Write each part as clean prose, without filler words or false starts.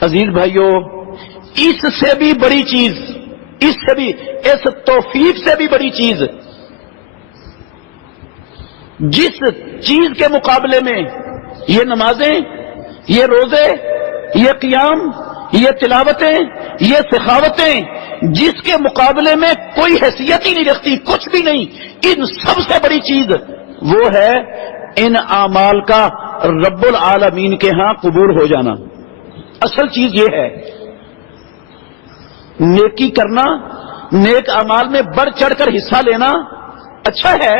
عزیز بھائیوں، اس سے بھی بڑی چیز، اس توفیق سے بھی بڑی چیز، جس چیز کے مقابلے میں یہ نمازیں، یہ روزے، یہ قیام، یہ تلاوتیں، یہ سخاوتیں، جس کے مقابلے میں کوئی حیثیت ہی نہیں رکھتی، کچھ بھی نہیں، ان سب سے بڑی چیز وہ ہے ان اعمال کا رب العالمین کے ہاں قبول ہو جانا۔ اصل چیز یہ ہے، نیکی کرنا، نیک اعمال میں بڑھ چڑھ کر حصہ لینا اچھا ہے،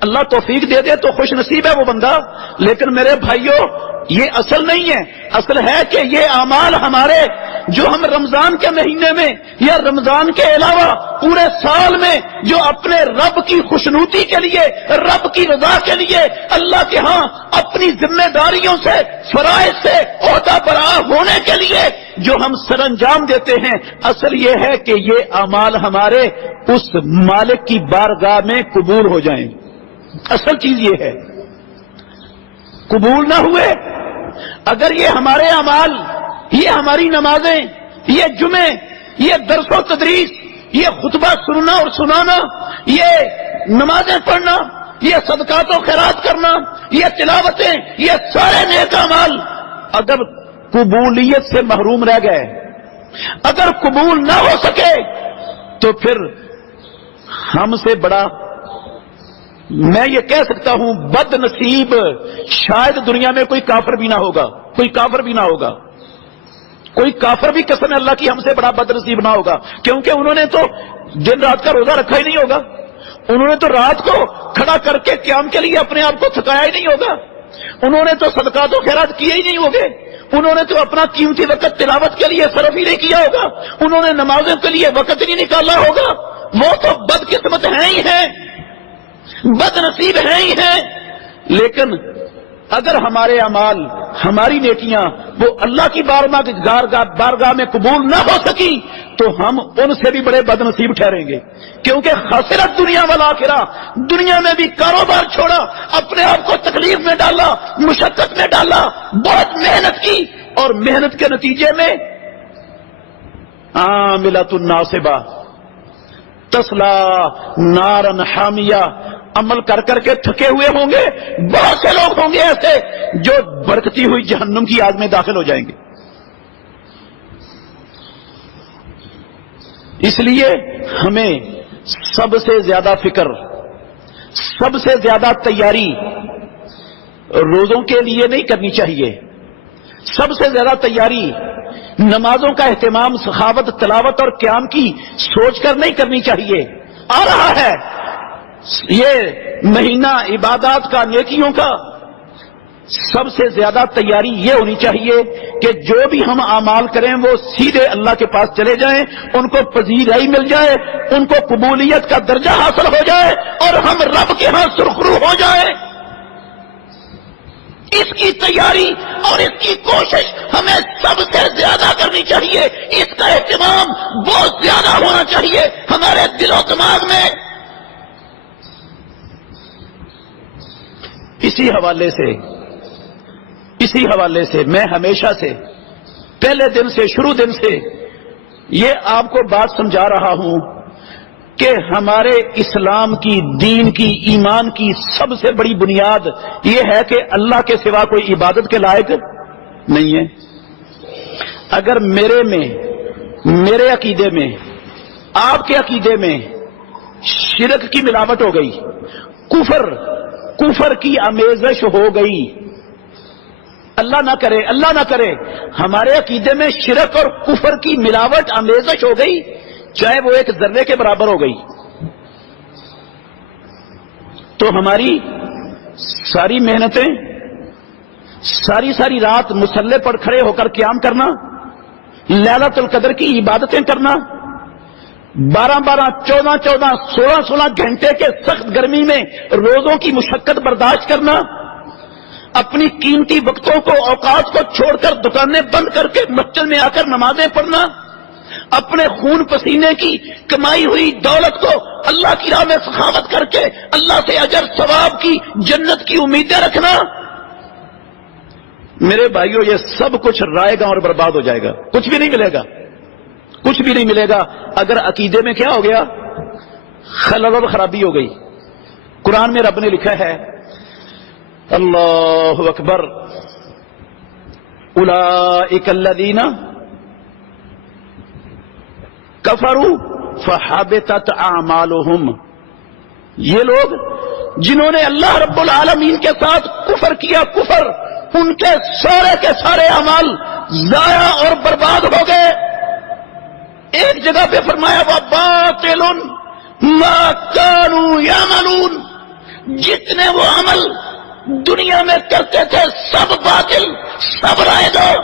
اللہ توفیق دے دے تو خوش نصیب ہے وہ بندہ، لیکن میرے بھائیوں یہ اصل نہیں ہے۔ اصل ہے کہ یہ اعمال ہمارے جو ہم رمضان کے مہینے میں یا رمضان کے علاوہ پورے سال میں جو اپنے رب کی خوشنودی کے لیے، رب کی رضا کے لیے اللہ کے ہاں اپنی ذمہ داریوں سے، فرائض سے عہدہ برآ ہونے کے لیے جو ہم سر انجام دیتے ہیں، اصل یہ ہے کہ یہ اعمال ہمارے اس مالک کی بارگاہ میں قبول ہو جائیں۔ اصل چیز یہ ہے، قبول نہ ہوئے، اگر یہ ہمارے اعمال، یہ ہماری نمازیں، یہ جمعے، یہ درس و تدریس، یہ خطبہ سننا اور سنانا، یہ نمازیں پڑھنا، یہ صدقات و خیرات کرنا، یہ تلاوتیں، یہ سارے نیک اعمال اگر قبولیت سے محروم رہ گئے، اگر قبول نہ ہو سکے، تو پھر ہم سے بڑا، میں یہ کہہ سکتا ہوں، بد نصیب شاید دنیا میں کوئی کافر بھی نہ ہوگا، کوئی کافر بھی نہ ہوگا، کوئی کافر بھی قسم اللہ کی ہم سے بڑا بد نصیب نہ ہوگا، کیونکہ انہوں نے تو دن رات کا روزہ رکھا ہی نہیں ہوگا، انہوں نے تو رات کو کھڑا کر کے قیام کے لیے اپنے آپ کو تھکایا ہی نہیں ہوگا، انہوں نے تو صدقات و خیرات کیے ہی نہیں ہوگے، انہوں نے تو اپنا قیمتی وقت تلاوت کے لیے صرف ہی نہیں کیا ہوگا، انہوں نے نمازوں کے لیے وقت نہیں نکالا ہوگا، وہ تو بد قسمت ہیں ہی ہیں، بد نصیب ہیں ہی ہیں۔ لیکن اگر ہمارے اعمال، ہماری نیکیاں وہ اللہ کی بارگاہ میں قبول نہ ہو سکی تو ہم ان سے بھی بڑے بد نصیب ٹھہریں گے، کیونکہ خسرت دنیا والآخرہ، دنیا میں بھی کاروبار چھوڑا، اپنے آپ کو تکلیف میں ڈالا، مشقت میں ڈالا، بہت محنت کی، اور محنت کے نتیجے میں عاملۃ ناصبہ تصلا نارا حامیہ، عمل کر کر کے تھکے ہوئے ہوں گے، بہت سے لوگ ہوں گے ایسے جو بھڑکتی ہوئی جہنم کی آگ میں داخل ہو جائیں گے۔ اس لیے ہمیں سب سے زیادہ فکر، سب سے زیادہ تیاری روزوں کے لیے نہیں کرنی چاہیے، سب سے زیادہ تیاری نمازوں کا اہتمام، سخاوت، تلاوت اور قیام کی سوچ کر نہیں کرنی چاہیے۔ آ رہا ہے یہ مہینہ عبادات کا، نیکیوں کا، سب سے زیادہ تیاری یہ ہونی چاہیے کہ جو بھی ہم اعمال کریں وہ سیدھے اللہ کے پاس چلے جائیں، ان کو پذیرائی مل جائے، ان کو قبولیت کا درجہ حاصل ہو جائے، اور ہم رب کے ہاں سرخرو ہو جائیں۔ اس کی تیاری اور اس کی کوشش ہمیں سب سے زیادہ کرنی چاہیے، اس کا اہتمام بہت زیادہ ہونا چاہیے ہمارے دل و دماغ میں۔ اسی حوالے سے میں ہمیشہ سے، پہلے دن سے، شروع دن سے یہ آپ کو بات سمجھا رہا ہوں کہ ہمارے اسلام کی، دین کی، ایمان کی سب سے بڑی بنیاد یہ ہے کہ اللہ کے سوا کوئی عبادت کے لائق نہیں ہے۔ اگر میرے عقیدے میں، آپ کے عقیدے میں شرک کی ملاوٹ ہو گئی، کفر کی آمیزش ہو گئی، اللہ نہ کرے ہمارے عقیدے میں شرک اور کفر کی ملاوٹ، آمیزش ہو گئی، چاہے وہ ایک ذرے کے برابر ہو گئی، تو ہماری ساری محنتیں، ساری رات مصلی پر کھڑے ہو کر قیام کرنا، لیلۃ القدر کی عبادتیں کرنا، 12 14 16 گھنٹے کے سخت گرمی میں روزوں کی مشقت برداشت کرنا، اپنی قیمتی وقتوں کو، اوقات کو چھوڑ کر دکانیں بند کر کے مسجد میں آ کر نمازیں پڑھنا، اپنے خون پسینے کی کمائی ہوئی دولت کو اللہ کی راہ میں سخاوت کر کے اللہ سے اجر ثواب کی، جنت کی امیدیں رکھنا، میرے بھائیوں یہ سب کچھ رائے گا اور برباد ہو جائے گا، کچھ بھی نہیں ملے گا، کچھ بھی نہیں ملے گا اگر عقیدے میں کیا ہو گیا؟ خلل اور خرابی ہو گئی۔ قرآن میں رب نے لکھا ہے، اللہ اکبر، اولئک الذین کفروا فحبطت اعمالهم، یہ لوگ جنہوں نے اللہ رب العالمین کے ساتھ کفر کیا، کفر، ان کے سارے اعمال ضائع اور برباد ہو گئے۔ ایک جگہ پہ فرمایا وَبَاطِلٌ مَا كَانُوا يَعْمَلُونَ، جتنے وہ عمل دنیا میں کرتے تھے سب باطل، سب رائگاں۔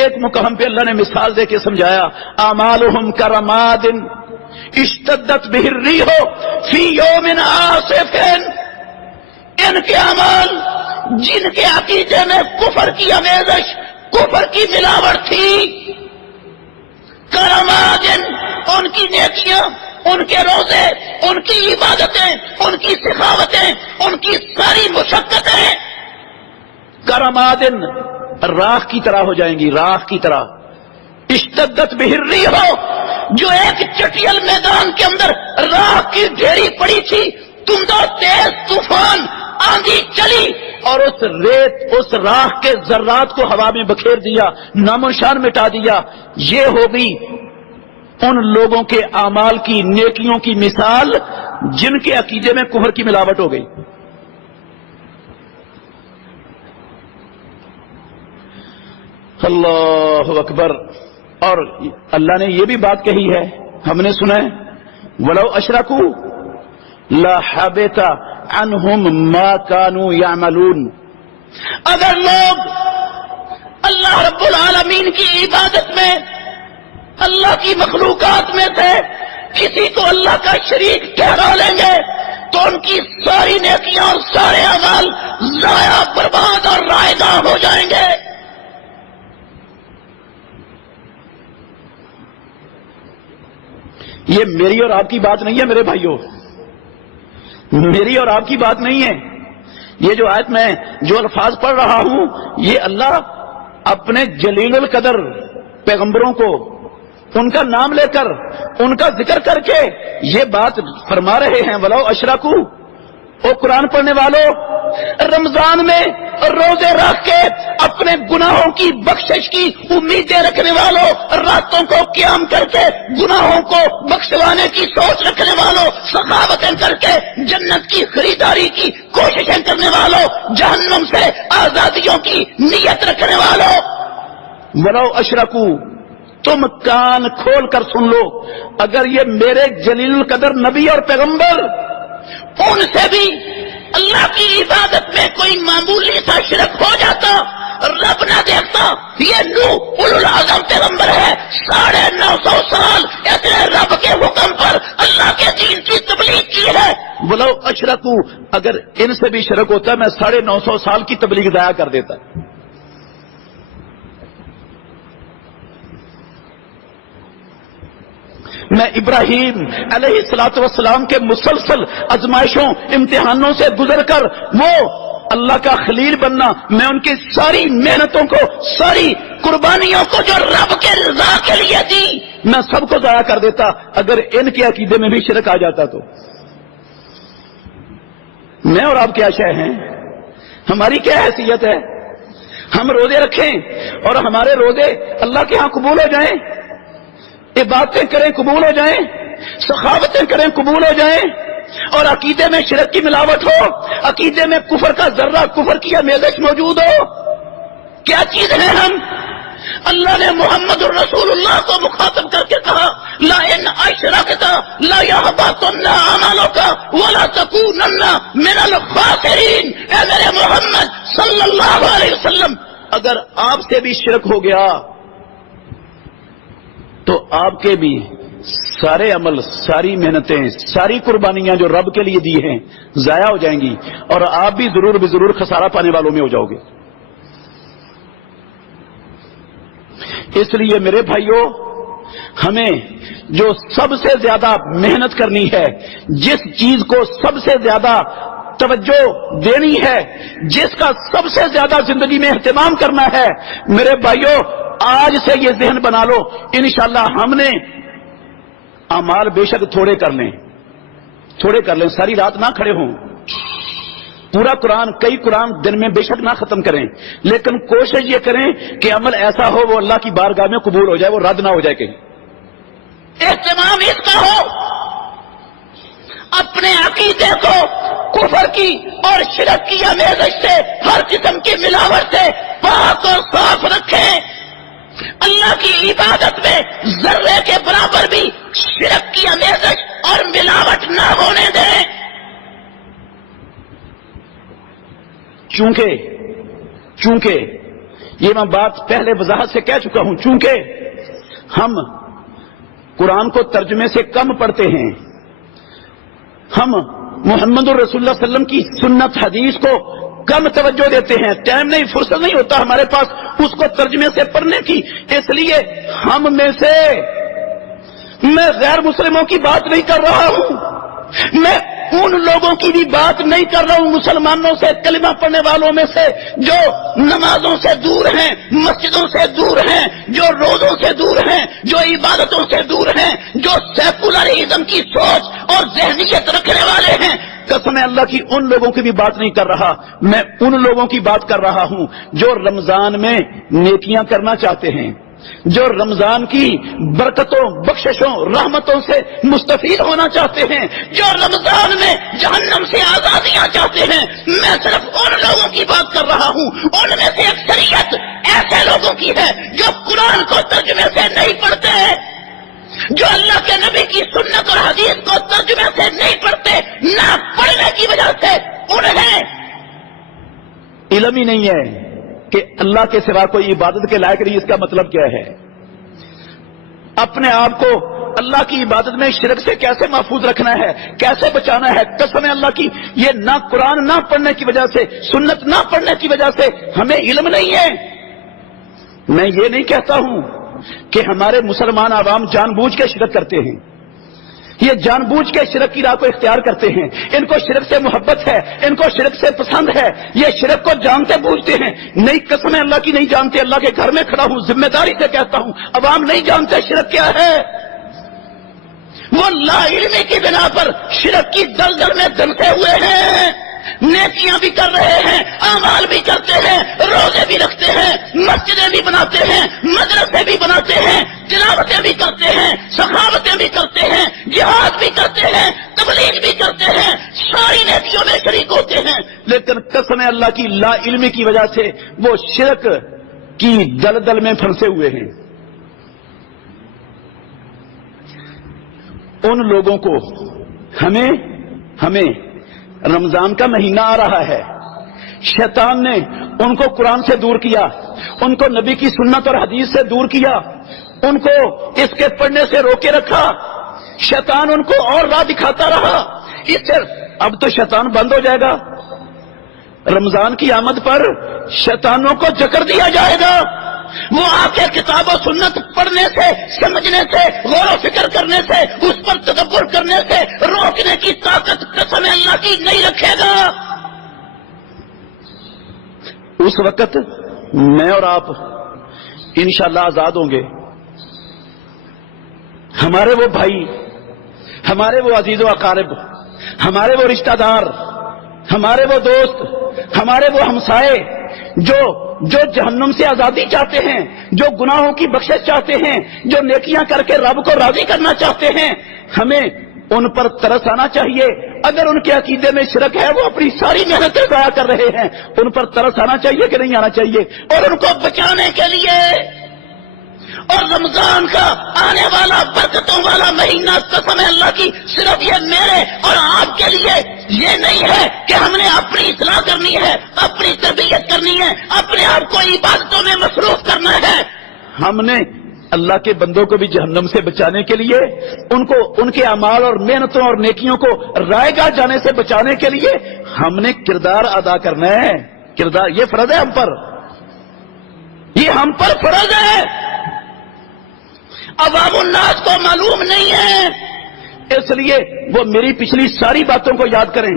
ایک مقام پہ اللہ نے مثال دے کے سمجھایا، اعمالهم کرماد اشتدت به الريح في يوم عاصف، ان کے اعمال جن کے عقیدے میں کفر کی آمیزش، کفر کی ملاوٹ تھی، کرماد، ان کی نیکیاں، ان کے روزے، ان کی عبادتیں، ان کی سخاوتیں، ان کی ساری مشقتیں کرماد راکھ کی طرح ہو جائیں گی، راکھ کی طرح۔ اشتدت به الريح، جو ایک چٹیل میدان کے اندر راکھ کی ڈھیری پڑی تھی، تندر تیز طوفان آندھی چلی اور اس ریت، اس راکھ کے ذرات کو ہوا میں بکھیر دیا، نام و نشان مٹا دیا۔ یہ ہوگی ان لوگوں کے اعمال کی، نیکیوں کی مثال جن کے عقیدے میں کفر کی ملاوٹ ہو گئی۔ اللہ اکبر۔ اور اللہ نے یہ بھی بات کہی ہے، ہم نے سنا ہے، وَلَوْ أَشْرَكُوا لَحَبِطَ عَنْهُمْ مَا كَانُوا يَعْمَلُونَ، اگر لوگ اللہ رب العالمین کی عبادت میں، اللہ کی مخلوقات میں سے کسی کو اللہ کا شریک ٹھہرا لیں گے تو ان کی ساری نیکیاں اور سارے اعمال ضائع، برباد اور رائگاں ہو جائیں گے۔ یہ میری اور آپ کی بات نہیں ہے میرے بھائیوں، میری اور آپ کی بات نہیں ہے۔ یہ جو آیت میں جو الفاظ پڑھ رہا ہوں، یہ اللہ اپنے جلیل القدر پیغمبروں کو ان کا نام لے کر، ان کا ذکر کر کے یہ بات فرما رہے ہیں۔ وَلَوْ أَشْرَكُوا، او قرآن پڑھنے والوں، رمضان میں روزے رکھ کے اپنے گناہوں کی بخشش کی امیدیں رکھنے والوں، راتوں کو قیام کر کے گناہوں کو بخشوانے کی سوچ رکھنے والوں، سخاوتیں کر کے جنت کی خریداری کی کوششیں کرنے والوں، جہنم سے آزادیوں کی نیت رکھنے والوں، وَلَوْ أَشْرَكُوا، تم کان کھول کر سن لو، اگر یہ میرے جلیل القدر نبی اور پیغمبر ان سے بھی اللہ کی عبادت میں کوئی معمولی سا شرک ہو جاتا، رب نہ دیکھتا۔ یہ نوح اولو العزم پیغمبر ہے، 950 سال اس نے رب کے حکم پر اللہ کے دین کی تبلیغ کی ہے۔ وَلَوْ أَشْرَكُوا، اگر ان سے بھی شرک ہوتا میں 950 سال کی تبلیغ ضائع کر دیتا۔ میں ابراہیم علیہ الصلوۃ والسلام کے مسلسل آزمائشوں، امتحانوں سے گزر کر وہ اللہ کا خلیل بننا، میں ان کی ساری محنتوں کو، ساری قربانیوں کو جو رب کے رضا کے لیے دی، میں سب کو ضائع کر دیتا اگر ان کے عقیدے میں بھی شرک آ جاتا تو۔ میں اور آپ کیا شے ہیں؟ ہماری کیا حیثیت ہے؟ ہم روزے رکھیں اور ہمارے روزے اللہ کے ہاں قبول ہو جائیں، عبادتیں کریں قبول ہو جائیں، سخاوتیں کریں قبول ہو جائیں، اور عقیدے میں شرک کی ملاوٹ ہو، عقیدے میں کفر کا ذرہ، کفر کی آمیزش موجود ہو، کیا چیز ہے ہم؟ اللہ نے محمد الرسول اللہ کو مخاطب کر کے کہا، لَئِنْ أَشْرَكْتَ لَيَحْبَطَنَّ عَمَلُكَ وَلَتَكُونَنَّ مِنَ الْخَاسِرِينَ۔ اے میرے محمد صلی اللہ علیہ وسلم، اگر آپ سے بھی شرک ہو گیا تو آپ کے بھی سارے عمل، ساری محنتیں، ساری قربانیاں جو رب کے لیے دی ہیں ضائع ہو جائیں گی، اور آپ بھی ضرور بضرور خسارہ پانے والوں میں ہو جاؤ گے۔ اس لیے میرے بھائیوں، ہمیں جو سب سے زیادہ محنت کرنی ہے، جس چیز کو سب سے زیادہ توجہ دینی ہے، جس کا سب سے زیادہ زندگی میں اہتمام کرنا ہے، میرے بھائیوں آج سے یہ ذہن بنا لو، انشاءاللہ ہم نے اعمال بے شک تھوڑے کر لیں، ساری رات نہ کھڑے ہوں، پورا قرآن کئی قرآن دن میں بے شک نہ ختم کریں، لیکن کوشش یہ کریں کہ عمل ایسا ہو وہ اللہ کی بارگاہ میں قبول ہو جائے، وہ رد نہ ہو جائے کہیں۔ اہتمام اس کا ہو اپنے عقیدے کو کفر کی اور شرک کی آمیزش سے، ہر قسم کی ملاوٹ سے پاک اور صاف رکھیں، اللہ کی عبادت میں ذرے کے برابر بھی شرک کی آمیزش اور ملاوٹ نہ ہونے دیں، چونکہ یہ میں بات پہلے وضاحت سے کہہ چکا ہوں، چونکہ ہم قرآن کو ترجمے سے کم پڑھتے ہیں، ہم محمد الرسول اللہ صلی اللہ علیہ وسلم کی سنت حدیث کو کم توجہ دیتے ہیں، ٹائم نہیں، فرصت نہیں ہوتا ہمارے پاس اس کو ترجمے سے پڑھنے کی، اس لیے ہم میں سے میں غیر مسلموں کی بات نہیں کر رہا ہوں، میں ان لوگوں کی بھی بات نہیں کر رہا ہوں مسلمانوں سے، کلمہ پڑھنے والوں میں سے جو نمازوں سے دور ہیں، مسجدوں سے دور ہیں، جو روزوں سے دور ہیں، جو عبادتوں سے دور ہیں، جو سیکولرزم کی سوچ اور ذہنیت رکھنے والے ہیں، قسم اللہ کی ان لوگوں کی بھی بات نہیں کر رہا، میں ان لوگوں کی بات کر رہا ہوں جو رمضان میں نیکیاں کرنا چاہتے ہیں، جو رمضان کی برکتوں، بخششوں، رحمتوں سے مستفید ہونا چاہتے ہیں، جو رمضان میں جہنم سے آزادیاں چاہتے ہیں، میں صرف ان لوگوں کی بات کر رہا ہوں، ان میں سے اکثریت ایسے لوگوں کی ہے جو قرآن کو ترجمے سے نہیں پڑھتے، جو اللہ کے نبی کی سنت اور حدیث کو ترجمے سے نہیں پڑھتے، نہ پڑھنے کی وجہ سے انہیں علم ہی نہیں ہے کہ اللہ کے سوا کوئی عبادت کے لائق نہیں، اس کا مطلب کیا ہے، اپنے آپ کو اللہ کی عبادت میں شرک سے کیسے محفوظ رکھنا ہے، کیسے بچانا ہے، قسم اللہ کی یہ نہ قرآن نہ پڑھنے کی وجہ سے، سنت نہ پڑھنے کی وجہ سے ہمیں علم نہیں ہے۔ میں یہ نہیں کہتا ہوں کہ ہمارے مسلمان عوام جان بوجھ کے شرک کرتے ہیں، یہ جان بوجھ کے شرک کی راہ کو اختیار کرتے ہیں، ان کو شرک سے محبت ہے، ان کو شرک سے پسند ہے، یہ شرک کو جانتے بوجھتے ہیں، نہیں قسم اللہ کی نہیں جانتے، اللہ کے گھر میں کھڑا ہوں ذمہ داری سے کہتا ہوں عوام نہیں جانتے شرک کیا ہے، وہ لا علمی کی بنا پر شرک کی دلدل میں دھنسے ہوئے ہیں، نیکیاں بھی کر رہے ہیں، اعمال بھی کرتے ہیں، روزے بھی رکھتے ہیں، مسجدیں بھی بناتے ہیں، مدرسے بھی بناتے ہیں، تلاوتیں بھی کرتے ہیں، سخاوتیں بھی کرتے ہیں، جہاد بھی کرتے ہیں، تبلیغ بھی کرتے ہیں، ساری نیکیوں میں شریک ہوتے ہیں، لیکن قسم اللہ کی لا علمی کی وجہ سے وہ شرک کی دلدل میں پھنسے ہوئے ہیں۔ ان لوگوں کو ہمیں رمضان کا مہینہ آ رہا ہے، شیطان نے ان کو قرآن سے دور کیا، ان کو نبی کی سنت اور حدیث سے دور کیا، ان کو اس کے پڑھنے سے روکے رکھا، شیطان ان کو اور راہ دکھاتا رہا، اس سے اب تو شیطان بند ہو جائے گا، رمضان کی آمد پر شیطانوں کو جکر دیا جائے گا، وہ آ کے کتاب و سنت پڑھنے سے، سمجھنے سے، غور و فکر کرنے سے، اس پر تدبر کرنے سے روکنے کی طاقت قسم اللہ کی نہیں رکھے گا۔ اس وقت میں اور آپ انشاءاللہ آزاد ہوں گے، ہمارے وہ بھائی، ہمارے وہ عزیز و اقارب، ہمارے وہ رشتہ دار، ہمارے وہ دوست، ہمارے وہ ہمسائے جو جہنم سے آزادی چاہتے ہیں، جو گناہوں کی بخشش چاہتے ہیں، جو نیکیاں کر کے رب کو راضی کرنا چاہتے ہیں، ہمیں ان پر ترس آنا چاہیے۔ اگر ان کے عقیدے میں شرک ہے، وہ اپنی ساری محنتیں ضائع کر رہے ہیں، ان پر ترس آنا چاہیے کہ نہیں آنا چاہیے، اور ان کو بچانے کے لیے اور رمضان کا آنے والا برکتوں والا مہینہ قسم اللہ کی صرف یہ میرے اور آپ کے لیے یہ نہیں ہے کہ ہم نے اپنی اصلاح کرنی ہے، اپنی تربیت کرنی ہے، اپنے آپ کو عبادتوں میں مصروف کرنا ہے، ہم نے اللہ کے بندوں کو بھی جہنم سے بچانے کے لیے، ان کو ان کے اعمال اور محنتوں اور نیکیوں کو رائے گاہ جانے سے بچانے کے لیے ہم نے کردار ادا کرنا ہے، کردار یہ فرض ہے ہم پر، یہ ہم پر فرض ہے، عوام الناس کو معلوم نہیں ہے، اس لیے وہ میری پچھلی ساری باتوں کو یاد کریں،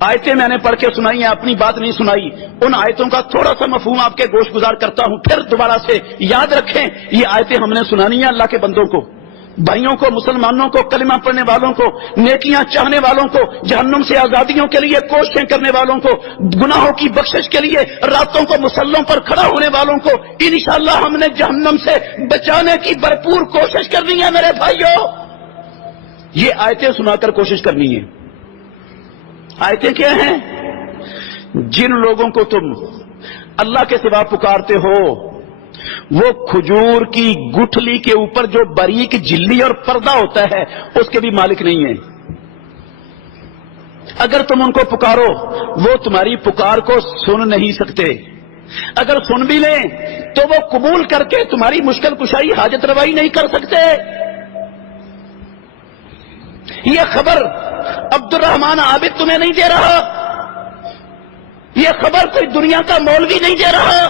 آیتیں میں نے پڑھ کے سنائی ہیں، اپنی بات نہیں سنائی، ان آیتوں کا تھوڑا سا مفہوم آپ کے گوش گزار کرتا ہوں، پھر دوبارہ سے یاد رکھیں یہ آیتیں ہم نے سنانی ہیں اللہ کے بندوں کو، بھائیوں کو، مسلمانوں کو، کلمہ پڑھنے والوں کو، نیکیاں چاہنے والوں کو، جہنم سے آزادیوں کے لیے کوششیں کرنے والوں کو، گناہوں کی بخشش کے لیے راتوں کو مسلوں پر کھڑا ہونے والوں کو انشاءاللہ ہم نے جہنم سے بچانے کی بھرپور کوشش کرنی ہے میرے بھائیوں۔ یہ آیتیں سنا کر کوشش کرنی ہے۔ آیتیں کیا ہیں؟ جن لوگوں کو تم اللہ کے سوا پکارتے ہو وہ کھجور کی گٹھلی کے اوپر جو باریک جھلی اور پردہ ہوتا ہے اس کے بھی مالک نہیں ہیں۔ اگر تم ان کو پکارو وہ تمہاری پکار کو سن نہیں سکتے، اگر سن بھی لیں تو وہ قبول کر کے تمہاری مشکل کشائی حاجت روائی نہیں کر سکتے۔ یہ خبر عبد الرحمن عابد تمہیں نہیں دے رہا، یہ خبر کوئی دنیا کا مولوی نہیں دے رہا،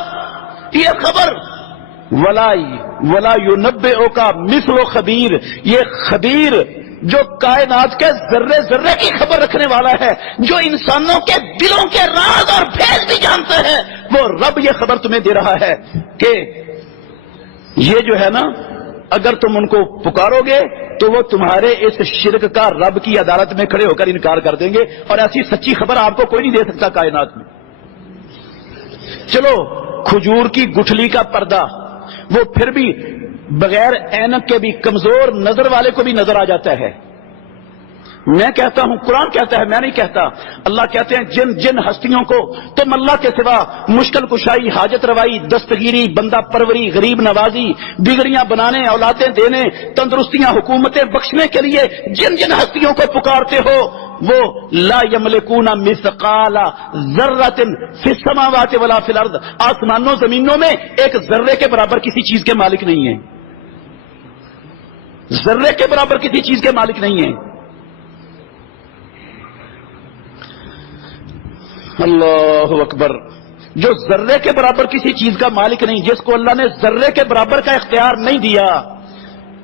یہ خبر ولا ينبئك مثل خبیر، یہ خبیر جو کائنات کے ذرے ذرے کی خبر رکھنے والا ہے، جو انسانوں کے دلوں کے راز اور بھید بھی جانتا ہے، وہ رب یہ خبر تمہیں دے رہا ہے کہ یہ جو ہے نا اگر تم ان کو پکارو گے تو وہ تمہارے اس شرک کا رب کی عدالت میں کھڑے ہو کر انکار کر دیں گے، اور ایسی سچی خبر آپ کو کوئی نہیں دے سکتا کائنات میں۔ چلو کھجور کی گٹھلی کا پردہ وہ پھر بھی بغیر اینک کے بھی کمزور نظر والے کو بھی نظر آ جاتا ہے۔ میں کہتا ہوں، قرآن کہتا ہے، میں نہیں کہتا، اللہ کہتے ہیں جن جن ہستیوں کو تم اللہ کے سوا مشکل کشائی، حاجت روائی، دستگیری، بندہ پروری، غریب نوازی، بگڑیاں بنانے، اولادیں دینے، تندرستیاں، حکومتیں بخشنے کے لیے جن جن ہستیوں کو پکارتے ہو وہ لا یملکون مثقال ذرۃ فی السماوات ولا فی الارض، آسمانوں زمینوں میں ایک ذرے کے برابر کسی چیز کے مالک نہیں ہیں، ذرے کے برابر کسی چیز کے مالک نہیں ہیں۔ اللہ اکبر، جو ذرے کے برابر کسی چیز کا مالک نہیں، جس کو اللہ نے ذرے کے برابر کا اختیار نہیں دیا،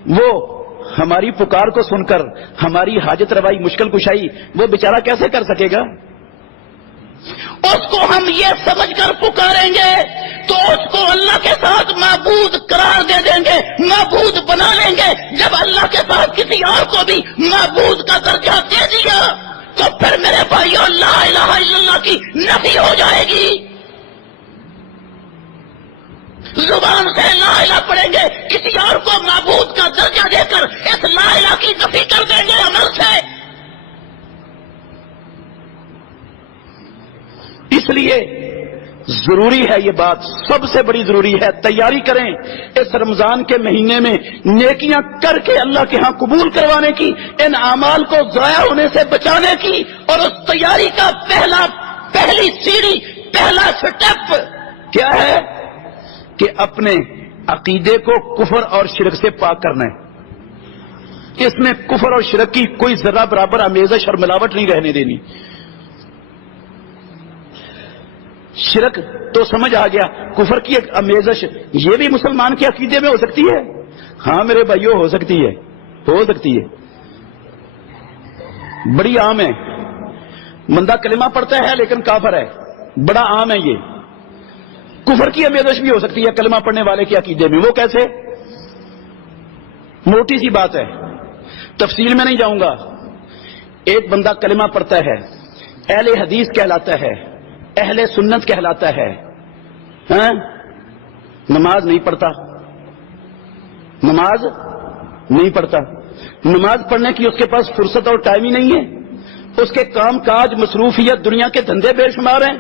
وہ ہماری پکار کو سن کر ہماری حاجت روائی، مشکل کشائی وہ بیچارہ کیسے کر سکے گا؟ اس کو ہم یہ سمجھ کر پکاریں گے تو اس کو اللہ کے ساتھ معبود قرار دے دیں گے، معبود بنا لیں گے۔ جب اللہ کے ساتھ کسی اور کو بھی معبود کا درجہ دے دیا تو پھر میرے بھائیوں لا الہ الا اللہ کی نفی ہو جائے گی۔ زبان سے لا الہ پڑھیں گے، کسی اور کو معبود کا درجہ دے کر اس لا الہ کی نفی کر دیں گے عمل سے۔ اس لیے ضروری ہے یہ بات، سب سے بڑی ضروری ہے، تیاری کریں اس رمضان کے مہینے میں نیکیاں کر کے اللہ کے ہاں قبول کروانے کی، ان اعمال کو ضائع ہونے سے بچانے کی، اور اس تیاری کا پہلی سیڑھی، پہلا سٹیپ کیا ہے کہ اپنے عقیدے کو کفر اور شرک سے پاک کرنا ہے۔ اس میں کفر اور شرک کی کوئی ذرہ برابر آمیزش اور ملاوٹ نہیں رہنے دینی۔ شرک تو سمجھ آ گیا، کفر کی ایک آمیزش یہ بھی مسلمان کے عقیدے میں ہو سکتی ہے؟ ہاں میرے بھائیوں ہو سکتی ہے، ہو سکتی ہے، بڑی عام ہے۔ بندہ کلمہ پڑھتا ہے لیکن کافر ہے، بڑا عام ہے یہ۔ کفر کی آمیزش بھی ہو سکتی ہے کلمہ پڑھنے والے کے عقیدے میں، وہ کیسے؟ موٹی سی بات ہے، تفصیل میں نہیں جاؤں گا۔ ایک بندہ کلمہ پڑھتا ہے، اہل حدیث کہلاتا ہے، اہل سنت کہلاتا ہے، نماز نہیں پڑھتا، نماز نہیں پڑھتا، نماز پڑھنے کی اس کے پاس فرصت اور ٹائم ہی نہیں ہے، اس کے کام کاج، مصروفیت، دنیا کے دھندے بے شمار ہیں،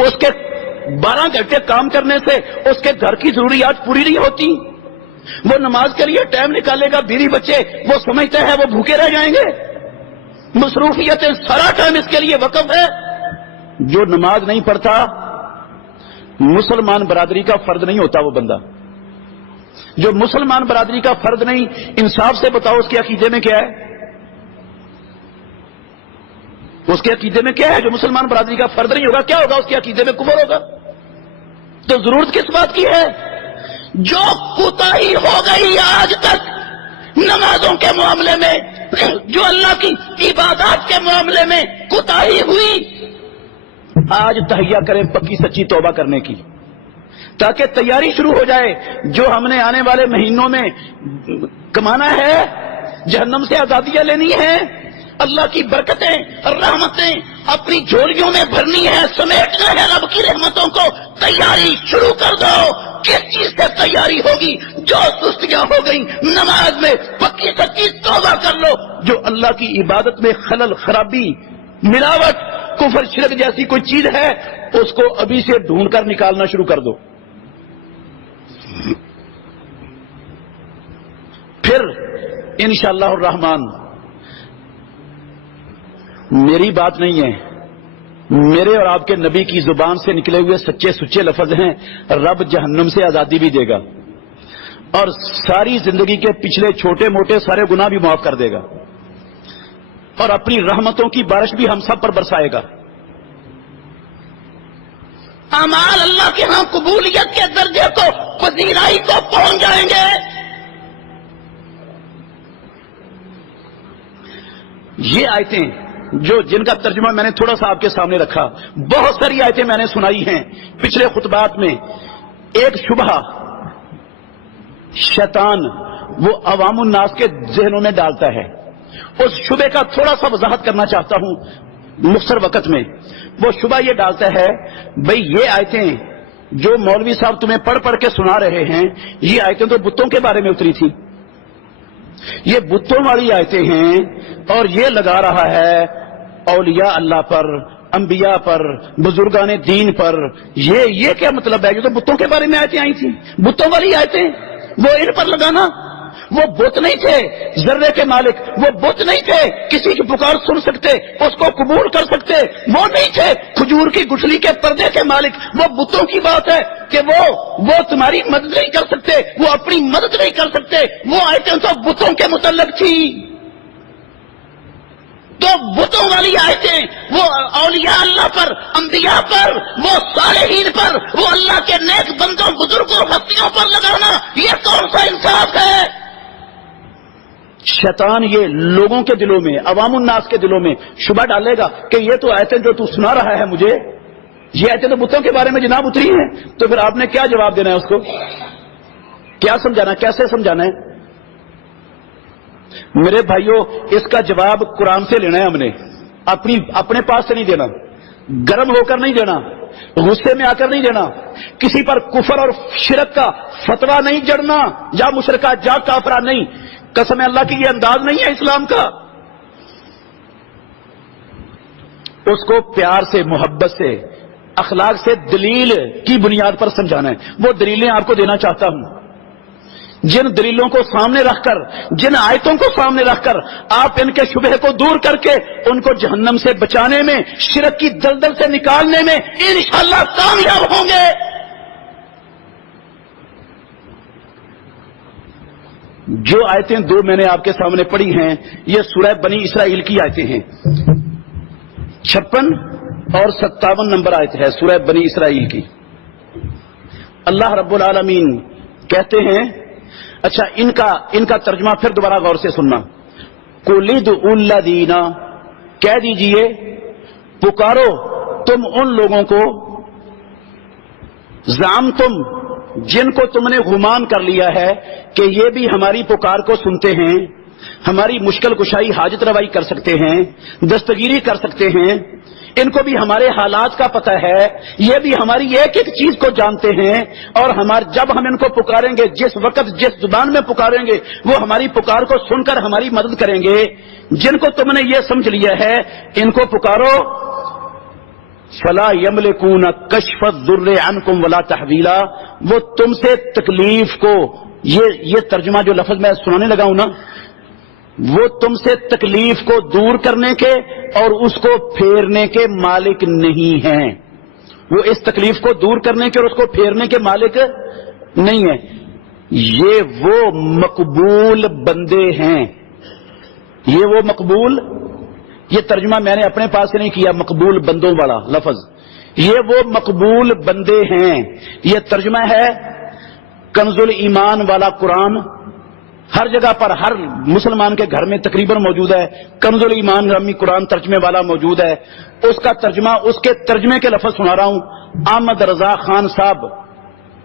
اس کے 12 گھنٹے کام کرنے سے اس کے گھر کی ضروریات پوری نہیں ہوتی، وہ نماز کے لیے ٹائم نکالے گا، بیوی بچے وہ سمجھتا ہے وہ بھوکے رہ جائیں گے، مصروفیتیں، سارا ٹائم اس کے لیے وقف ہے۔ جو نماز نہیں پڑھتا مسلمان برادری کا فرد نہیں ہوتا وہ بندہ، جو مسلمان برادری کا فرد نہیں، انصاف سے بتاؤ اس کے عقیدے میں کیا ہے؟ اس کے عقیدے میں کیا ہے؟ جو مسلمان برادری کا فرد نہیں ہوگا کیا ہوگا؟ اس کے عقیدے میں کفر ہوگا۔ تو ضرورت کس بات کی ہے؟ جو کوتاہی ہو گئی آج تک نمازوں کے معاملے میں، جو اللہ کی عبادات کے معاملے میں کوتاہی ہوئی، آج تہیا کریں پکی سچی توبہ کرنے کی، تاکہ تیاری شروع ہو جائے۔ جو ہم نے آنے والے مہینوں میں کمانا ہے، جہنم سے آزادیاں لینی ہے، اللہ کی برکتیں اور رحمتیں اپنی جھولیوں میں بھرنی ہے، سمیٹنا ہے رب کی رحمتوں کو، تیاری شروع کر دو۔ کس چیز سے تیاری ہوگی؟ جو سستیاں ہو گئی نماز میں پکی سچی توبہ کر لو۔ جو اللہ کی عبادت میں خلل، خرابی، ملاوٹ، کفر، شرک جیسی کوئی چیز ہے، اس کو ابھی سے ڈھونڈ کر نکالنا شروع کر دو۔ پھر انشاءاللہ الرحمن، میری بات نہیں ہے، میرے اور آپ کے نبی کی زبان سے نکلے ہوئے سچے سچے لفظ ہیں، رب جہنم سے آزادی بھی دے گا اور ساری زندگی کے پچھلے چھوٹے موٹے سارے گناہ بھی معاف کر دے گا اور اپنی رحمتوں کی بارش بھی ہم سب پر برسائے گا۔ اعمال اللہ کے ہاں قبولیت کے درجے کو، پذیرائی کو پہنچ جائیں گے۔ یہ آیتیں جن کا ترجمہ میں نے تھوڑا سا آپ کے سامنے رکھا، بہت ساری آیتیں میں نے سنائی ہیں پچھلے خطبات میں۔ ایک شبہ شیطان وہ عوام الناس کے ذہنوں میں ڈالتا ہے، اس شبہ کا تھوڑا سا وضاحت کرنا چاہتا ہوں مختصر وقت میں۔ وہ شبہ یہ ڈالتا ہے، بھئی یہ آیتیں جو مولوی صاحب تمہیں پڑھ پڑھ کے سنا رہے ہیں، یہ آیتیں تو بتوں کے بارے میں اتری تھی، یہ بتوں والی آیتیں ہیں، اور یہ لگا رہا ہے اولیاء اللہ پر، انبیاء پر، بزرگان دین پر۔ یہ کیا مطلب ہے؟ یہ تو بتوں کے بارے میں آیتیں آئی تھیں، بتوں والی آیتیں، وہ ان پر لگانا۔ وہ بت نہیں تھے ذرے کے مالک، وہ بت نہیں تھے کسی کی پکار سن سکتے، اس کو قبول کر سکتے، وہ نہیں تھے کھجور کی گٹھلی کے پردے کے مالک۔ وہ بتوں کی بات ہے کہ وہ تمہاری مدد نہیں کر سکتے، وہ اپنی مدد نہیں کر سکتے۔ وہ آیتیں تو بتوں کے متعلق تھی، تو بتوں والی آیتیں وہ اولیاء اللہ پر، انبیاء پر، وہ صالحین پر، وہ اللہ کے نیک بندوں، بزرگوں، ہستیوں پر لگانا، یہ کون سا انصاف ہے؟ شیطان یہ لوگوں کے دلوں میں، عوام الناس کے دلوں میں شبہ ڈالے گا کہ یہ تو آیتیں جو تو سنا رہا ہے مجھے، یہ آیتیں تو بتوں کے بارے میں جناب اتری ہیں، تو پھر آپ نے کیا جواب دینا ہے اس کو؟ کیا سمجھانا، کیسے سمجھانا ہے؟ میرے بھائیوں، اس کا جواب قرآن سے لینا ہے ہم نے، اپنے پاس سے نہیں دینا، گرم ہو کر نہیں دینا، غصے میں آ کر نہیں دینا، کسی پر کفر اور شرک کا فتویٰ نہیں جڑنا، یا مشرکہ جا کافرہ نہیں۔ قسم اللہ کی یہ انداز نہیں ہے اسلام کا۔ اس کو پیار سے، محبت سے، اخلاق سے، دلیل کی بنیاد پر سمجھانا ہے۔ وہ دلیلیں آپ کو دینا چاہتا ہوں، جن دلیلوں کو سامنے رکھ کر، جن آیتوں کو سامنے رکھ کر آپ ان کے شبہ کو دور کر کے ان کو جہنم سے بچانے میں، شرک کی دلدل سے نکالنے میں انشاءاللہ کامیاب ہوں گے۔ جو آیتیں دو میں نے آپ کے سامنے پڑھی ہیں، یہ سورہ بنی اسرائیل کی آیتیں ہیں، 56 اور 57 نمبر آیت ہے سورہ بنی اسرائیل کی۔ اللہ رب العالمین کہتے ہیں، اچھا ان کا ترجمہ پھر دوبارہ غور سے سننا۔ قُلِ ادْعُوا الَّذِينَ، کہہ دیجئے پکارو تم ان لوگوں کو، زعمتم، جن کو تم نے گمان کر لیا ہے کہ یہ بھی ہماری پکار کو سنتے ہیں، ہماری مشکل کشائی، حاجت روائی کر سکتے ہیں، دستگیری کر سکتے ہیں، ان کو بھی ہمارے حالات کا پتہ ہے، یہ بھی ہماری ایک ایک چیز کو جانتے ہیں، اور جب ہم ان کو پکاریں گے، جس وقت جس زبان میں پکاریں گے، وہ ہماری پکار کو سن کر ہماری مدد کریں گے۔ جن کو تم نے یہ سمجھ لیا ہے، ان کو پکارو۔ فلا یملکون کشف الضر عنکم ولا تحویلا، وہ تم سے تکلیف کو، یہ ترجمہ جو لفظ میں سنانے لگا ہوں نا، وہ تم سے تکلیف کو دور کرنے کے اور اس کو پھیرنے کے مالک نہیں ہیں۔ وہ اس تکلیف کو دور کرنے کے اور اس کو پھیرنے کے مالک نہیں ہیں۔ یہ وہ مقبول بندے ہیں، یہ وہ مقبول، یہ ترجمہ میں نے اپنے پاس سے نہیں کیا، مقبول بندوں والا لفظ، یہ وہ مقبول بندے ہیں۔ یہ ترجمہ ہے کنز الایمان والا قرآن، ہر جگہ پر ہر مسلمان کے گھر میں تقریباً موجود ہے. کنز الایمان امی قرآن ترجمے والا موجود ہے. اس کا ترجمہ، اس کے ترجمے کے لفظ سنا رہا ہوں. احمد رضا خان صاحب،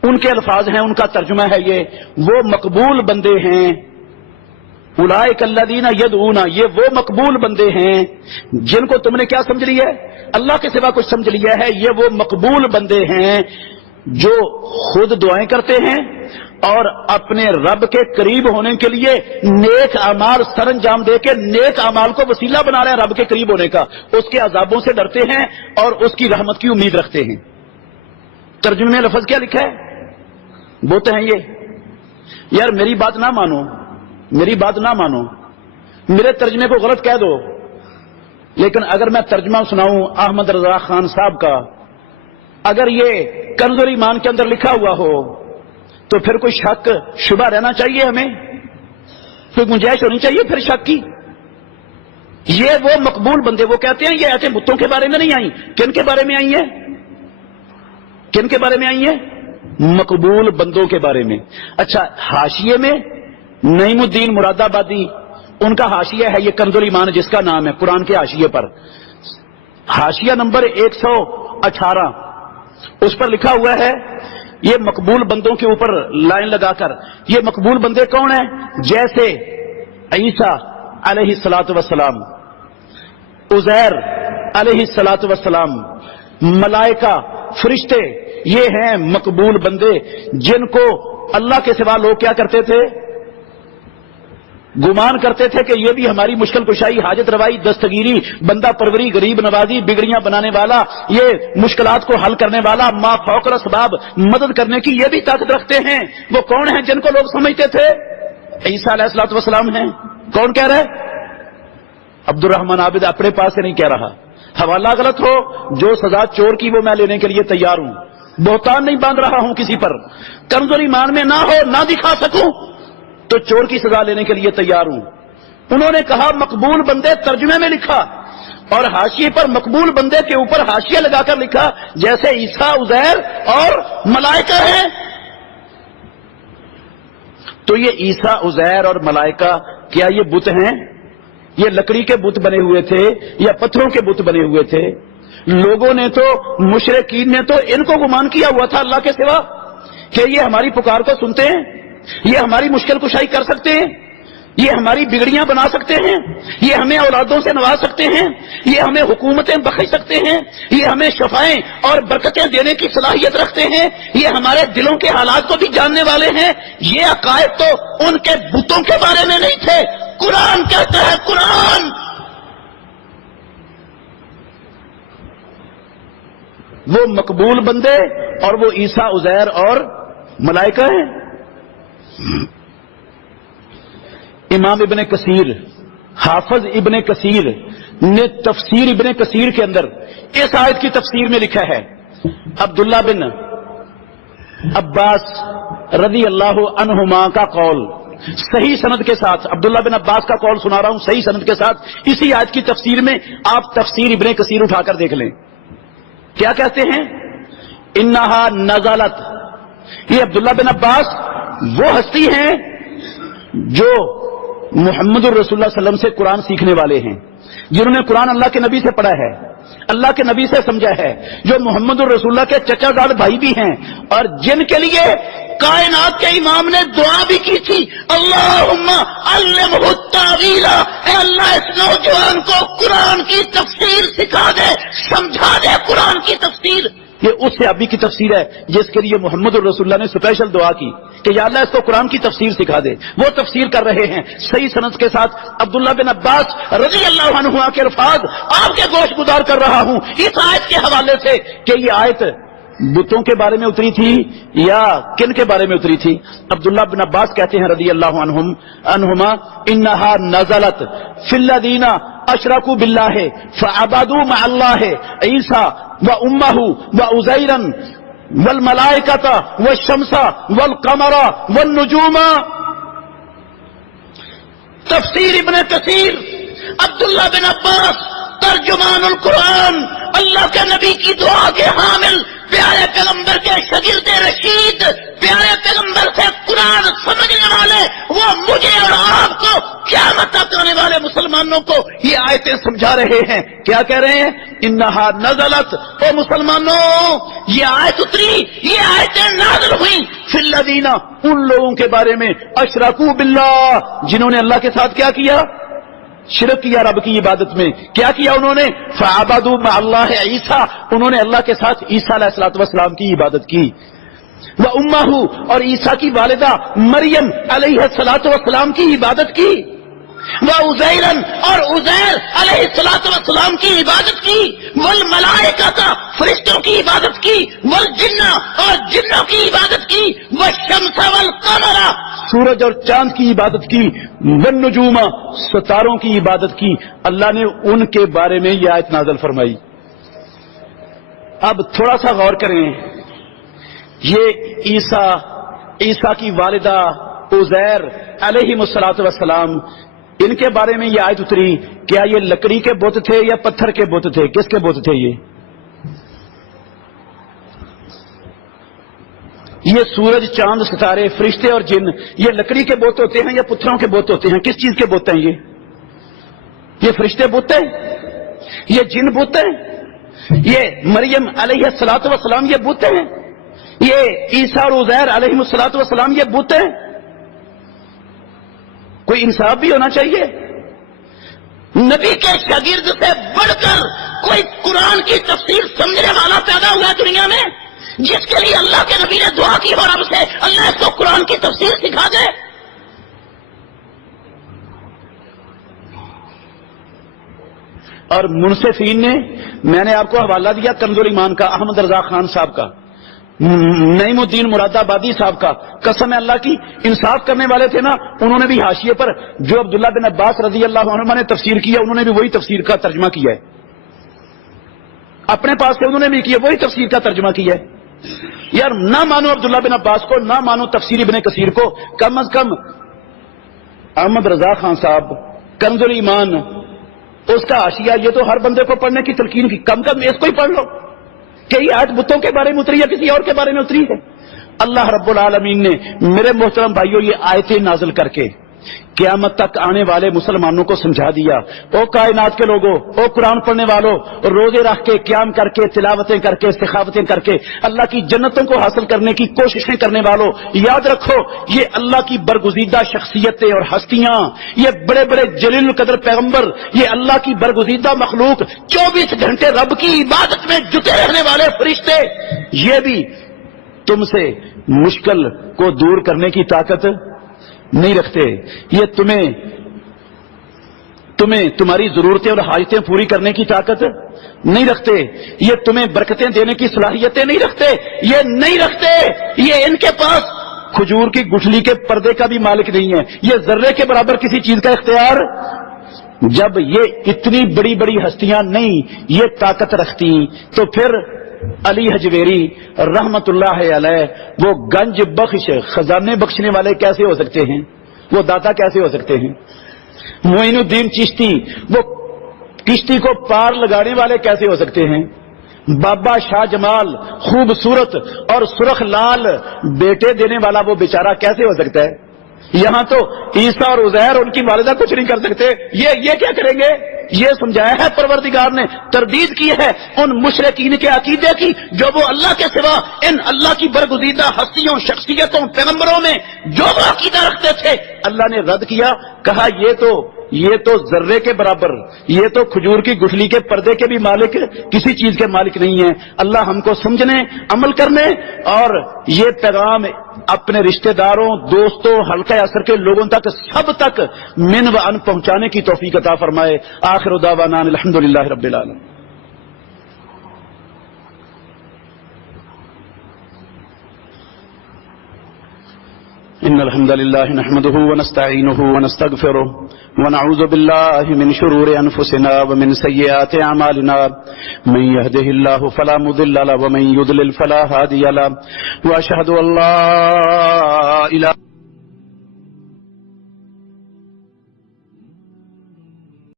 ان کے الفاظ ہیں، ان کا ترجمہ ہے یہ: وہ مقبول بندے ہیں. اولئک الذین یدعون، یہ وہ مقبول بندے ہیں جن کو تم نے کیا سمجھ لیا ہے؟ اللہ کے سوا کچھ سمجھ لیا ہے. یہ وہ مقبول بندے ہیں جو خود دعائیں کرتے ہیں اور اپنے رب کے قریب ہونے کے لیے نیک اعمال سر انجام دے کے نیک اعمال کو وسیلہ بنا رہے ہیں رب کے قریب ہونے کا. اس کے عذابوں سے ڈرتے ہیں اور اس کی رحمت کی امید رکھتے ہیں. ترجمے میں لفظ کیا لکھا ہے؟ بوتے ہیں یہ. یار میری بات نہ مانو، میری بات نہ مانو، میرے ترجمے کو غلط کہہ دو، لیکن اگر میں ترجمہ سناؤں احمد رضا خان صاحب کا، اگر یہ کنز الایمان کے اندر لکھا ہوا ہو تو پھر کوئی شک شبہ رہنا چاہیے، ہمیں کوئی گنجائش ہونی چاہیے پھر شک کی. یہ وہ مقبول بندے، وہ کہتے ہیں یہ ایسے بتوں کے بارے میں نہیں آئی. کن کے بارے میں آئی ہیں؟ کن کے بارے میں آئی ہیں؟ مقبول بندوں کے بارے میں. اچھا، حاشیے میں نعیم الدین مراد آبادی، ان کا حاشیہ ہے یہ کنز الایمان جس کا نام ہے، قرآن کے حاشیے پر حاشیہ نمبر 118، اس پر لکھا ہوا ہے یہ مقبول بندوں کے اوپر لائن لگا کر، یہ مقبول بندے کون ہیں؟ جیسے عیسیٰ علیہ الصلاۃ والسلام، عزیر علیہ الصلاۃ والسلام، ملائکہ، فرشتے، یہ ہیں مقبول بندے جن کو اللہ کے سوا لوگ کیا کرتے تھے؟ گمان کرتے تھے کہ یہ بھی ہماری مشکل کشائی، حاجت روائی، دستگیری، بندہ پروری، غریب نوازی، بگڑیاں بنانے والا، یہ مشکلات کو حل کرنے والا، ما فوق الاسباب، مدد کرنے کی یہ بھی طاقت رکھتے ہیں. وہ کون ہیں جن کو لوگ سمجھتے تھے؟ عیسیٰ علیہ الصلوۃ والسلام ہیں. کون کہہ رہے؟ عبد الرحمن عابد اپنے پاس سے نہیں کہہ رہا. حوالہ غلط ہو، جو سزا چور کی وہ میں لینے کے لیے تیار ہوں. بہتان نہیں باندھ رہا ہوں کسی پر. کنز الایمان میں نہ ہو، نہ دکھا سکوں تو چور کی سزا لینے کے لیے تیار ہوں. انہوں نے کہا مقبول بندے، ترجمے میں لکھا، اور حاشیے پر مقبول بندے کے اوپر حاشیہ لگا کر لکھا جیسے عیسیٰ، عزیر اور ملائکہ ہیں. تو یہ عیسیٰ، عزیر اور ملائکہ کیا یہ بت ہیں؟ یہ لکڑی کے بت بنے ہوئے تھے یا پتھروں کے بت بنے ہوئے تھے؟ لوگوں نے تو، مشرکین نے تو ان کو گمان کیا ہوا تھا اللہ کے سوا کہ یہ ہماری پکار کو سنتے ہیں، یہ ہماری مشکل کشائی کر سکتے ہیں، یہ ہماری بگڑیاں بنا سکتے ہیں، یہ ہمیں اولادوں سے نواز سکتے ہیں، یہ ہمیں حکومتیں بخش سکتے ہیں، یہ ہمیں شفائیں اور برکتیں دینے کی صلاحیت رکھتے ہیں، یہ ہمارے دلوں کے حالات کو بھی جاننے والے ہیں. یہ عقائد تو ان کے بتوں کے بارے میں نہیں تھے. قرآن کہتا ہے، قرآن وہ مقبول بندے اور وہ عیسیٰ، عزیر اور ملائکہ ہیں. امام ابن کثیر، حافظ ابن کثیر نے تفسیر ابن کثیر کے اندر اس آیت کی تفسیر میں لکھا ہے، عبداللہ بن عباس رضی اللہ عنہما کا قول صحیح سند کے ساتھ، عبداللہ بن عباس کا قول سنا رہا ہوں صحیح سند کے ساتھ. اسی آیت کی تفسیر میں آپ تفسیر ابن کثیر اٹھا کر دیکھ لیں. کیا کہتے ہیں؟ انہا نزلت. یہ عبداللہ بن عباس وہ ہستی ہیں جو محمد الرسول اللہ صلی اللہ علیہ وسلم سے قرآن سیکھنے والے ہیں، جنہوں نے قرآن اللہ کے نبی سے پڑھا ہے، اللہ کے نبی سے سمجھا ہے، جو محمد الرسول اللہ کے چچا زاد بھائی بھی ہیں، اور جن کے لیے کائنات کے امام نے دعا بھی کی تھی، اللہم علمہ التاویل، اے اللہ اس نوجوان کو قرآن کی تفسیر سکھا دے، سمجھا دے قرآن کی تفسیر. یہ اس صحابی کی تفسیر ہے جس کے لیے محمد الرسول اللہ نے اسپیشل دعا کی کہ یا اللہ اس کو قرآن کی تفسیر سکھا دے. وہ تفسیر کر رہے ہیں صحیح سند کے ساتھ. عبداللہ بن عباس رضی اللہ عنہ کے الفاظ آپ کے گوش گزار کر رہا ہوں اس آیت کے حوالے سے کہ یہ آیت بتوں کے بارے میں اتری تھی یا کن کے بارے میں اتری تھی. عبداللہ بن عباس کہتے ہیں رضی اللہ عنہما، انہا نزلت فی الذین اشرکوا باللہ فعبدوا مع اللہ عیسیٰ وامہ وعزیرا والملائکۃ والشمس والقمر والنجوم. تفسیر ابن کثیر، عبداللہ بن عباس ترجمان القرآن، اللہ کے نبی کی دعا کے حامل، پیارے پیغمبر کے شاگرد رشید، پیارے پیغمبر سے قرآن سمجھنے والے وہ مجھے اور آپ کو قیامت تک آنے والے مسلمانوں کو یہ آیتیں سمجھا رہے ہیں. کیا کہہ رہے ہیں؟ انہا نزلت، او مسلمانوں یہ آیت اتری، یہ آیتیں نازل ہوئی فی الذین، ان لوگوں کے بارے میں اشرکوا باللہ، جنہوں نے اللہ کے ساتھ کیا کیا؟ شرک کیا رب کی عبادت میں. کیا کیا انہوں نے؟ فعبدوا مع اللہ عیسیٰ، انہوں نے اللہ کے ساتھ عیسیٰ علیہ الصلوۃ والسلام کی عبادت کی. وَأُمَّهُ، اور عیسیٰ کی والدہ مریم علیہ الصلوۃ والسلام کی عبادت کی. وَعُزَيْرًا، اور عزیر علیہ الصلوۃ والسلام کی عبادت کی. وَالْمَلَائِکَةَ، فرشتوں کی عبادت کی. وَالْجِنَّ، اور جنوں کی عبادت کی. وَالشَّمْسَ وَالْقَمَرَ، سورج اور چاند کی عبادت کی. وَالنُّجُومَ، ستاروں کی عبادت کی. اللہ نے ان کے بارے میں یہ آیت نازل فرمائی. اب تھوڑا سا غور کریں، یہ عیسیٰ کی والدہ عزیر علیہ الصلوۃ والسلام، ان کے بارے میں یہ آیت اتری. کیا یہ لکڑی کے بت تھے یا پتھر کے بت تھے؟ کس کے بت تھے یہ سورج چاند ستارے فرشتے اور جن یہ لکڑی کے بت ہوتے ہیں یا پتھروں کے بت ہوتے ہیں؟ کس چیز کے بت ہیں یہ فرشتے بت ہیں؟ یہ جن بت ہیں؟ یہ مریم علیہ الصلوۃ والسلام یہ بت ہیں؟ یہ عیسیٰ اور عزیر علیہ الصلوۃ والسلام یہ بت ہیں؟ کوئی انصاف بھی ہونا چاہیے. نبی کے شاگرد سے بڑھ کر کوئی قرآن کی تفسیر سمجھنے والا پیدا ہوا دنیا میں، جس کے لیے اللہ کے نبی نے دعا کی اور رب سے اللہ اس کو قرآن کی تفسیر سکھا دے. اور منصفین نے، میں نے آپ کو حوالہ دیا کنز الایمان کا، احمد رضا خان صاحب کا، نعیم الدین مراد آبادی صاحب کا. قسم اللہ کی انصاف کرنے والے تھے نا، انہوں نے بھی حاشیے پر جو عبداللہ بن عباس رضی اللہ عنہما نے تفسیر کیا، انہوں نے بھی وہی تفسیر کا ترجمہ کیا ہے. اپنے پاس سے انہوں نے بھی کیا، وہی تفسیر کا ترجمہ کیا ہے. یار نہ مانو عبداللہ بن عباس کو، نہ مانو تفسیر ابن کثیر کو، کم از کم احمد رضا خان صاحب کنز الایمان اس کا حاشیہ، یہ تو ہر بندے کو پڑھنے کی تلقین کی، کم اس کو ہی پڑھ لو کہ یہ آیت بتوں کے بارے میں اتری یا کسی اور کے بارے میں اتری ہے. اللہ رب العالمین نے میرے محترم بھائیوں یہ آیتیں نازل کر کے قیامت تک آنے والے مسلمانوں کو سمجھا دیا. او کائنات کے لوگوں، او قرآن پڑھنے والوں، روزے رکھ کے، قیام کر کے، تلاوتیں کر کے، استخافتیں کر کے اللہ کی جنتوں کو حاصل کرنے کی کوششیں کرنے والوں، یاد رکھو یہ اللہ کی برگزیدہ شخصیتیں اور ہستیاں، یہ بڑے بڑے جلیل القدر پیغمبر، یہ اللہ کی برگزیدہ مخلوق، 24 گھنٹے رب کی عبادت میں جٹے رہنے والے فرشتے، یہ بھی تم سے مشکل کو دور کرنے کی طاقت نہیں رکھتے. یہ تمہیں تمہاری ضرورتیں اور حاجتیں پوری کرنے کی طاقت نہیں رکھتے. یہ تمہیں برکتیں دینے کی صلاحیتیں نہیں رکھتے. یہ نہیں رکھتے. یہ ان کے پاس کھجور کی گٹھلی کے پردے کا بھی مالک نہیں ہے. یہ ذرے کے برابر کسی چیز کا اختیار. جب یہ اتنی بڑی بڑی ہستیاں نہیں یہ طاقت رکھتی تو پھر علی حجویری رحمت اللہ علیہ وہ گنج بخش خزانے بخشنے والے کیسے ہو سکتے ہیں؟ وہ داتا کیسے ہو سکتے ہیں؟ معین الدین چشتی وہ کشتی کو پار لگانے والے کیسے ہو سکتے ہیں؟ بابا شاہ جمال خوبصورت اور سرخ لال بیٹے دینے والا وہ بیچارہ کیسے ہو سکتا ہے؟ یہاں تو عیسیٰ اور عزیر ان کی والدہ کچھ نہیں کر سکتے. یہ کیا کریں گے؟ یہ سمجھایا ہے پروردگار نے، تردید کی ہے ان مشرکین کے عقیدے کی جو وہ اللہ کے سوا ان اللہ کی برگزیدہ ہستیوں، شخصیتوں، پیغمبروں میں جو وہ عقیدہ رکھتے تھے. اللہ نے رد کیا، کہا یہ تو ذرے کے برابر، یہ تو کھجور کی گٹھلی کے پردے کے بھی مالک کسی چیز کے مالک نہیں ہیں. اللہ ہم کو سمجھنے، عمل کرنے اور یہ پیغام اپنے رشتہ داروں، دوستوں، حلقہ اثر کے لوگوں تک سب تک من و ان پہنچانے کی توفیق عطا فرمائے. آخر دعوانا الحمدللہ رب العالمین. إن الحمد لله نحمده ونستعينه ونستغفره ونعوذ بالله من شرور أنفسنا ومن سيئات أعمالنا من يهده الله فلا مضل له ومن يضلل فلا هادي له وأشهد أن لا إله